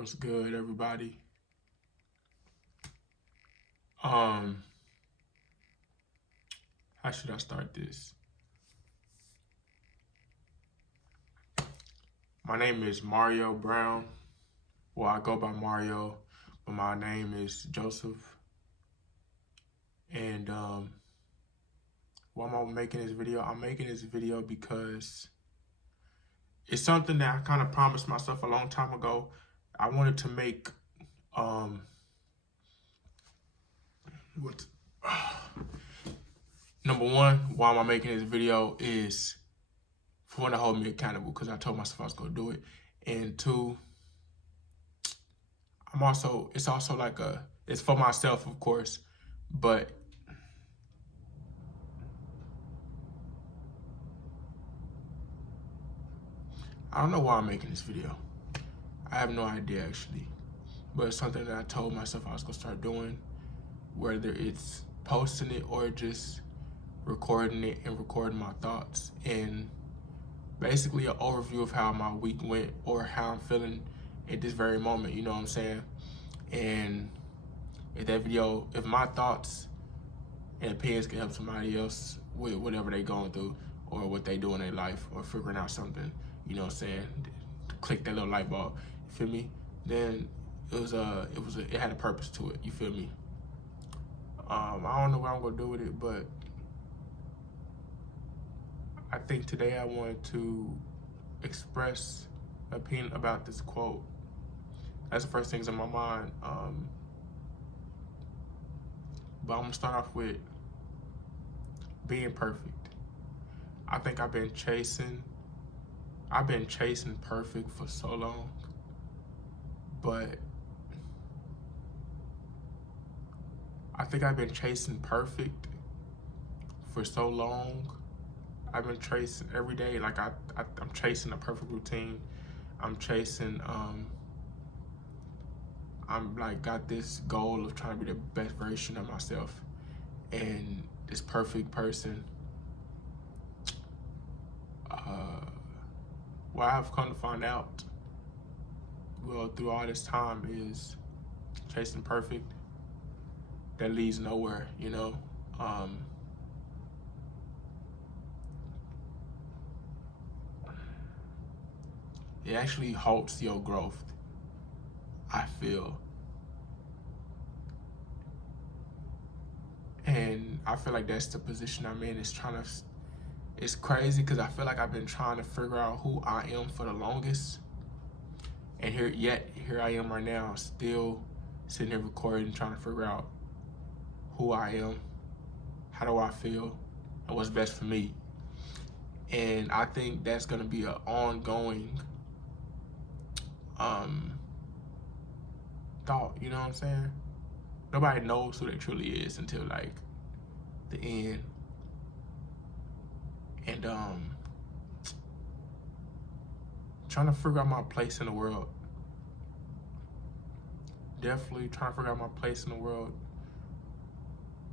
What's good, everybody? Um, how should I start this? My name is Mario Brown. Well, I go by Mario, but my name is Joseph. And why am I making this video? I'm making this video because it's something that I kind of promised myself a long time ago. I wanted to make what number one, why am I making this video is for one to hold me accountable because I told myself I was gonna do it. And two, it's also like it's for myself, of course, but I don't know why I'm making this video. I have no idea actually, but it's something that I told myself I was gonna start doing, whether it's posting it or just recording it and recording my thoughts and basically an overview of how my week went or how I'm feeling at this very moment, you know what I'm saying? And if my thoughts and opinions can help somebody else with whatever they going through or what they do in their life or figuring out something, you know what I'm saying? Click that little light bulb, you feel me? Then it had a purpose to it, you feel me? I don't know what I'm gonna do with it, but I think today I wanted to express an opinion about this quote. That's the first things in my mind. But I'm gonna start off with being perfect. I think I've been chasing perfect for so long, but I think I've been chasing perfect for so long. I've been chasing every day, like I'm chasing a perfect routine. I'm chasing, I'm like got this goal of trying to be the best version of myself and this perfect person. What I've come to find out, well, through all this time is chasing perfect, that leads nowhere, you know? It actually halts your growth, I feel. And I feel like that's the position I'm in, it's crazy because I feel like I've been trying to figure out who I am for the longest. And here I am right now, still sitting here recording, trying to figure out who I am, how do I feel, and what's best for me. And I think that's gonna be an ongoing thought, you know what I'm saying? Nobody knows who they truly is until like the end. And trying to figure out my place in the world. Definitely trying to figure out my place in the world.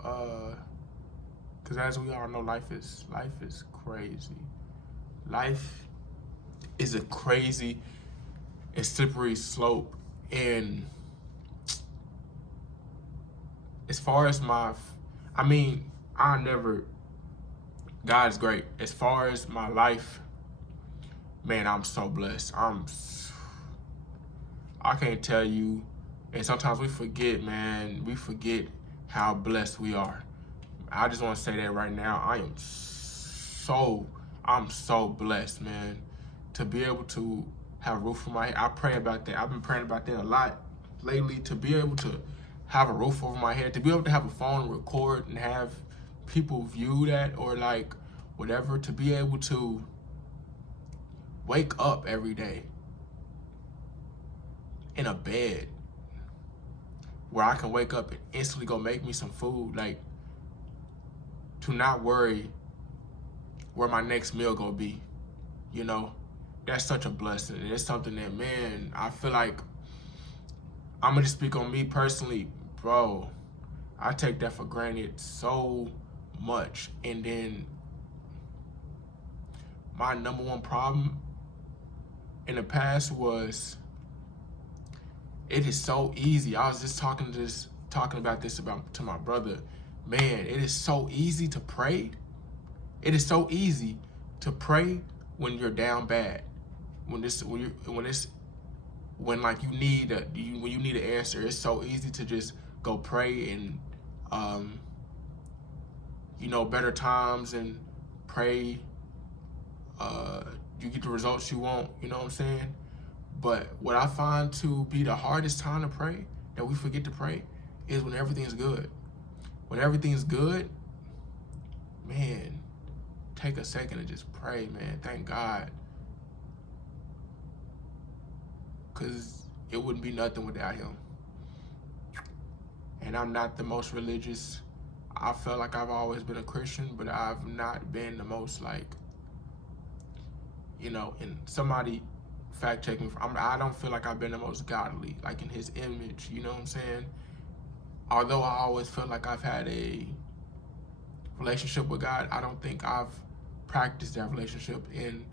Cause as we all know, life is crazy. Life is a crazy and slippery slope. And as far as God's great. As far as my life, man, I'm so blessed. I can't tell you. And sometimes we forget, man. We forget how blessed we are. I just want to say that right now. I'm so blessed, man. To be able to have a roof over my head. I pray about that. I've been praying about that a lot lately. To be able to have a roof over my head. To be able to have a phone and record and have people view that or like whatever. To be able to wake up every day in a bed where I can wake up and instantly go make me some food, like to not worry where my next meal gonna be, you know, that's such a blessing. And it's something that, man, I feel like I'm gonna just speak on me personally, bro. I take that for granted so much. And then my number one problem in the past was It is so easy. I was just talking about this to my brother. Man, it is so easy to pray. It is so easy to pray when you're down bad. When like you need when you need an answer. It's so easy to just go pray and um, better times and pray. You get the results you want. You know what I'm saying? But what I find to be the hardest time to pray, that we forget to pray, is when everything's good. When everything's good, man, take a second and just pray, man. Thank God. Because it wouldn't be nothing without him. And I'm not the most religious. I feel like I've always been a Christian, but I've not been the most, like, and somebody fact check me. I don't feel like I've been the most godly, like in his image, you know what I'm saying? Although I always felt like I've had a relationship with God, I don't think I've practiced that relationship in,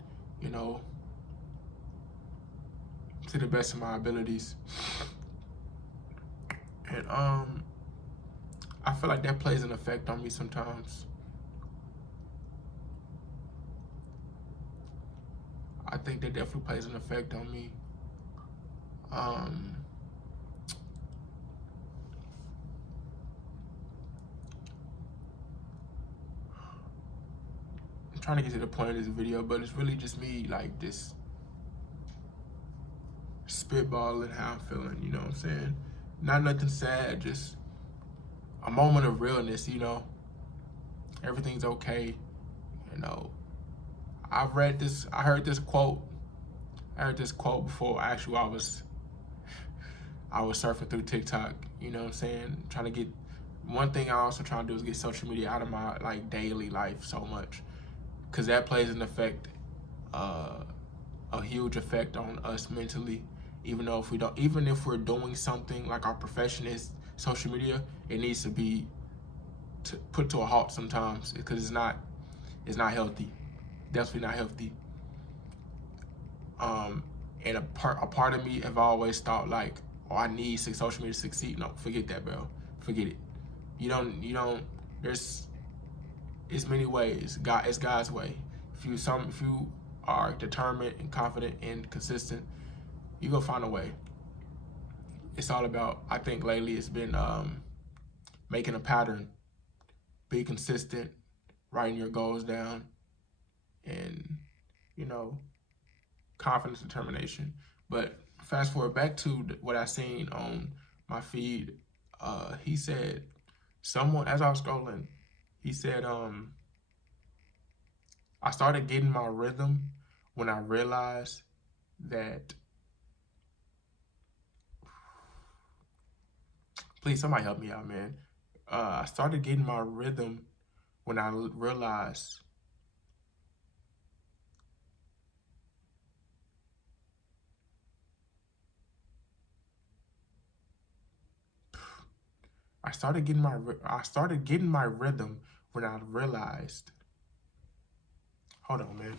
to the best of my abilities. And I feel like that plays an effect on me sometimes. I think that definitely plays an effect on me. I'm trying to get to the point of this video, but it's really just me, like, just spitballing how I'm feeling, you know what I'm saying? Not nothing sad, just a moment of realness, Everything's okay, I heard this quote before. Actually, I was surfing through TikTok, you know what I'm saying? Trying to get, one thing I also trying to do is get social media out of my, like, daily life so much. Because that plays an effect, a huge effect on us mentally. Even if we're doing something, like our profession is social media, it needs to be put to a halt sometimes, because it's not healthy. Definitely not healthy. And a part of me have always thought, like, oh, I need social media to succeed. No, forget that, bro. Forget it. You don't. It's many ways. It's God's way. If you are determined and confident and consistent, you gonna find a way. It's all about, I think lately it's been making a pattern, be consistent, writing your goals down, and confidence, determination. But fast forward back to what I seen on my feed. He said, someone, as I was scrolling, he said, I started getting my rhythm when I realized that, please, somebody help me out, man. I started getting my rhythm when I realized I started getting my rhythm when I realized. Hold on, man.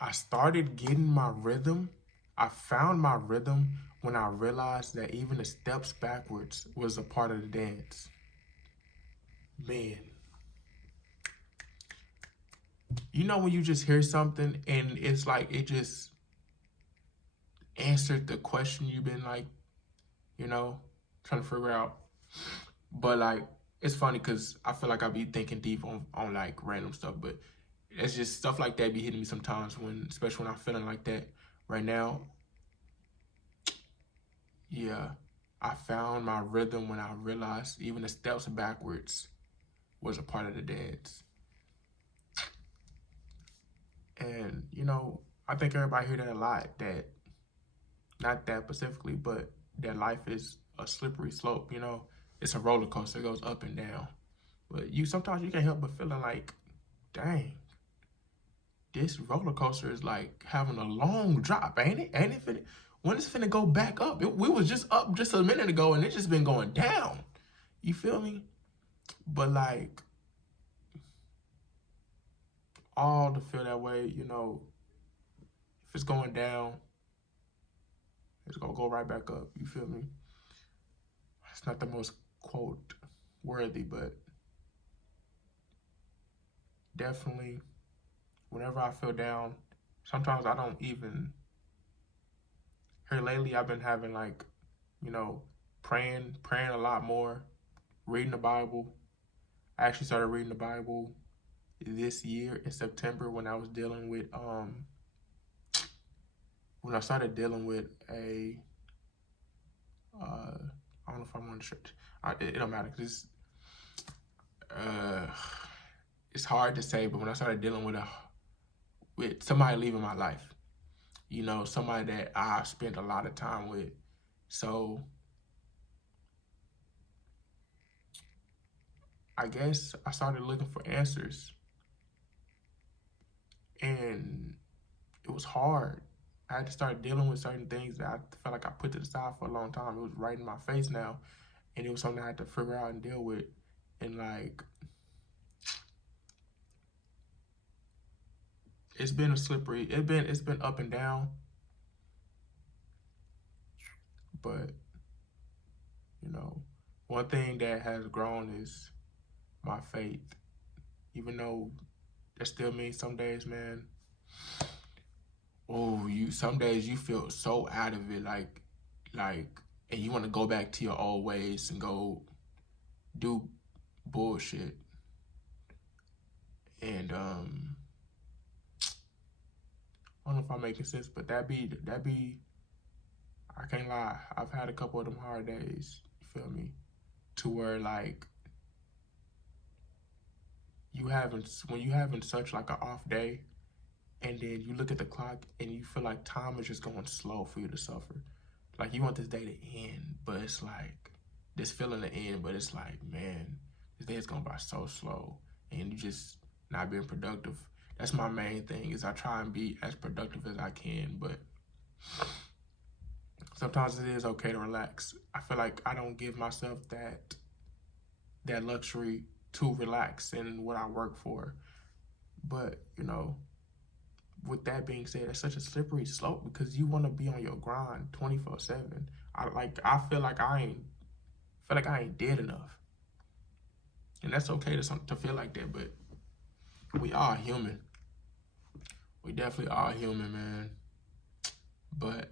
I started getting my rhythm. I found my rhythm when I realized that even the steps backwards was a part of the dance. Man. When you just hear something and it's like it just answered the question you've been, like, trying to figure out. But, like, it's funny because I feel like I be thinking deep on like random stuff, but it's just stuff like that be hitting me sometimes, especially when I'm feeling like that right now. Yeah, I found my rhythm when I realized even the steps backwards was a part of the dance. And, I think everybody hear that a lot, that, not that specifically, but that life is a slippery slope, It's a roller coaster, it goes up and down. But sometimes you can't help but feeling like, dang, this roller coaster is like having a long drop, ain't it? When it's finna go back up? We was just up just a minute ago and it's just been going down. You feel me? But, like, all to feel that way, if it's going down, it's gonna go right back up. You feel me? It's not the most quote worthy, but definitely whenever I feel down, sometimes I don't even. Here lately, I've been having like, you know, praying a lot more, reading the Bible. I actually started reading the Bible this year in September when I was dealing with when I started dealing with a I don't know if I'm on the church. It don't matter because it's hard to say, but when I started dealing with somebody leaving my life, you know, somebody that I spent a lot of time with, so I guess I started looking for answers, and it was hard. I had to start dealing with certain things that I felt like I put to the side for a long time. It was right in my face now, and it was something I had to figure out and deal with. And like, it's been a slippery. It's been up and down, but you know, one thing that has grown is my faith. Even though that still means some days, man. Oh, some days you feel so out of it, like, and you want to go back to your old ways and go do bullshit. And I don't know if I'm making sense, but that be. I can't lie. I've had a couple of them hard days. You feel me? To where like when you having such like an off day, and then you look at the clock and you feel like time is just going slow for you to suffer. Like you want this day to end, but it's like this feeling to end, but it's like, man, this day is going by so slow, and you just not being productive. That's my main thing is I try and be as productive as I can, but sometimes it is okay to relax. I feel like I don't give myself that luxury to relax in what I work for. But, you know, with that being said, it's such a slippery slope because you want to be on your grind 24/7. I feel like I ain't dead enough. And that's okay to feel like that, but we are human. We definitely are human, man. But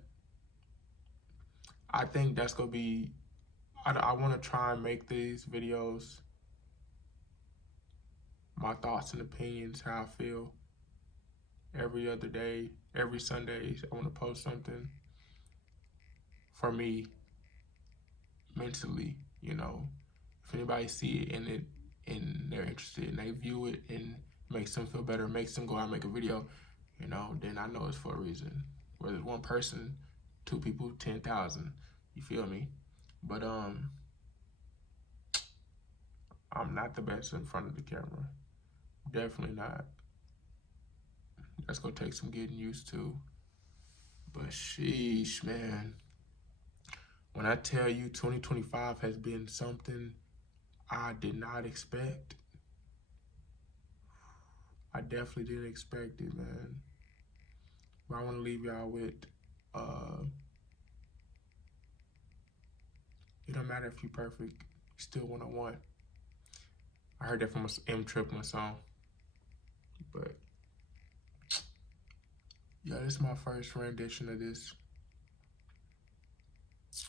I think that's going to be I want to try and make these videos my thoughts and opinions, how I feel every other day, every Sunday. I want to post something for me mentally, you know. If anybody see it and they're interested and they view it and makes them feel better, makes them go out and make a video, you know, then I know it's for a reason. Whether it's one person, two people, 10,000, you feel me? But I'm not the best in front of the camera. Definitely not. That's gonna take some getting used to. But sheesh, man. When I tell you 2025 has been something I did not expect, I definitely didn't expect it, man. But I want to leave y'all with, it don't matter if you're perfect, you still 101. I heard that from a M Triplin song. But yeah, this is my first rendition of this.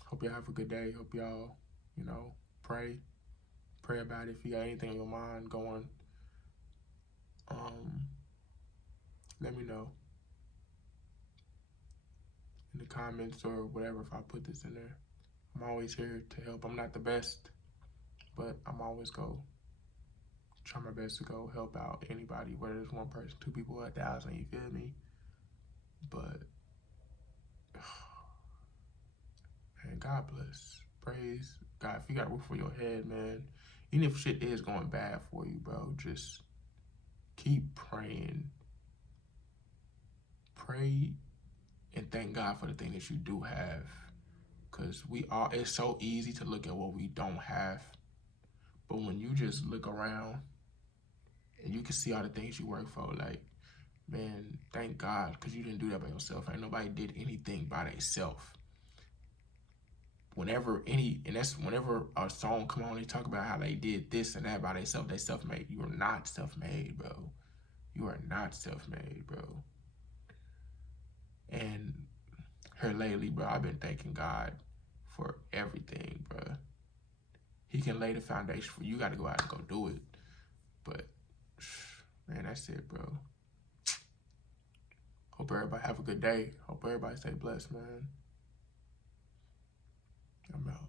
Hope y'all have a good day. Hope y'all, you know, pray about it. If you got anything on your mind going, let me know in the comments or whatever if I put this in there. I'm always here to help. I'm not the best, but I'm always go try my best to go help out anybody, whether it's one person, two people, 1,000, you feel me? But man, God bless. Praise God. If you got a roof over your head, man, even if shit is going bad for you, bro, just keep praying. Pray and thank God for the thing that you do have. Because it's so easy to look at what we don't have. But when you just look around and you can see all the things you work for, like, man, thank God, because you didn't do that by yourself. Ain't nobody did anything by themselves. whenever a song come on, they talk about how they did this and that by themselves, they self-made. You are not self-made, bro. You are not self-made, bro. And here lately, bro, I've been thanking God for everything, bro. He can lay the foundation for you. You got to go out and go do it. But, man, that's it, bro. Hope everybody have a good day. Hope everybody stay blessed, man. I'm out.